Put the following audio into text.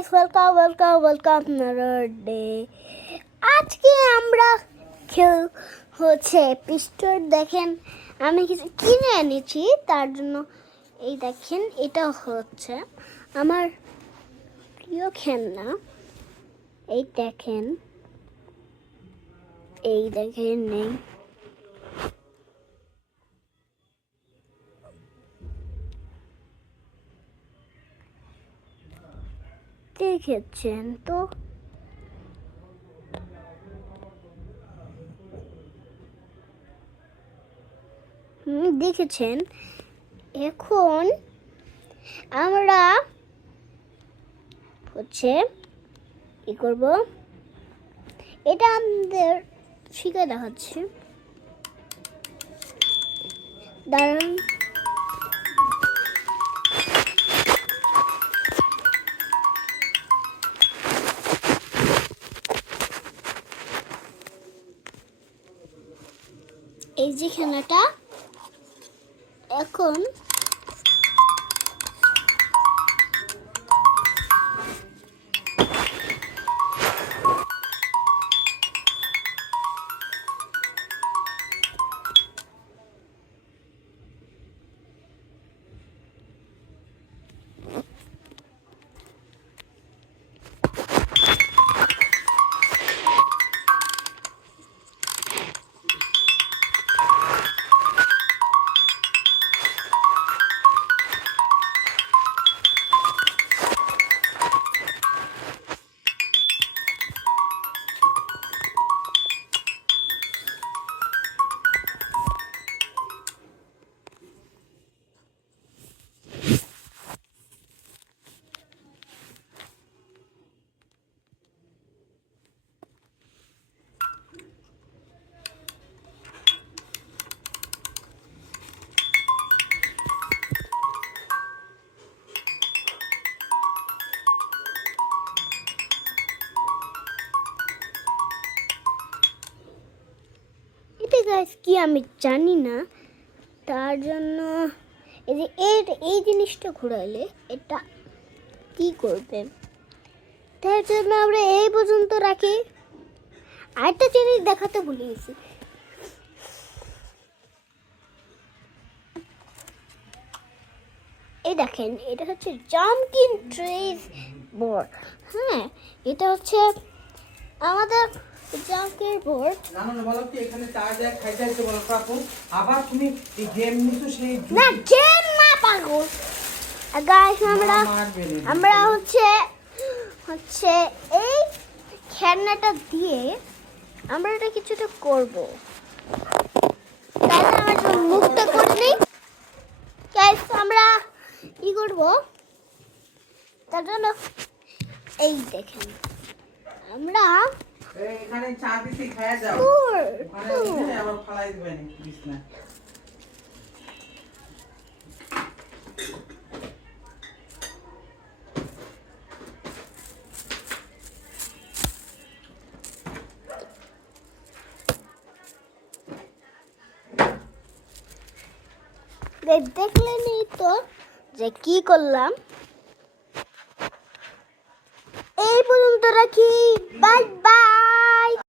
Guys welcome welcome welcome day আজকে আমরা খেল হচ্ছে পিস্টল দেখেন, আমি কিছু কিনে এনেছি, তার জন্য এই দেখেন, এটা হচ্ছে আমার প্রিয় খেলনা। এই দেখেন এই দেখেন নেই দেখেছেন তো? দেখেছেন? এখন আমরা হচ্ছে কি করব? এটা আমাদের শিখে দেখাচ্ছি। দাঁড়ান এই যে খেলাটা এখন গাইস কি আমি জানি না। তার জন্য এই যে এর, এই জিনিসটা ঘোরালে এটা কি করবে? তার জন্য আমরা এই পর্যন্ত রাখি। আরেকটা জিনিস দেখাতে ভুলে গেছি। এই দেখেন, এটা হচ্ছে জাম্পকিন ট্রেস বোর্ড। হ্যাঁ এটা হচ্ছে আমাদের জাম্পের বোর্ড। জানো না বলো কি এখানে চার জায়গায় খাইতে আসছে বলো কাকু আবার তুমি এই গেম নিছো সেই না গেম না পাগল। গাইস আমরা আমরা হচ্ছে হচ্ছে এই খেলনাটা দিয়ে আমরা এটা কিছুটা করব। তাহলে আমরা মুখটা করে নিই। গাইস আমরা কি করব? তার জন্য এই দেখেন। আমরা এখানে চা দিছি খায়া যাও। ওখানে আবার ফালাই দিবে না তো যে কি করলাম? এই পর্যন্ত রাখি বাই বাই।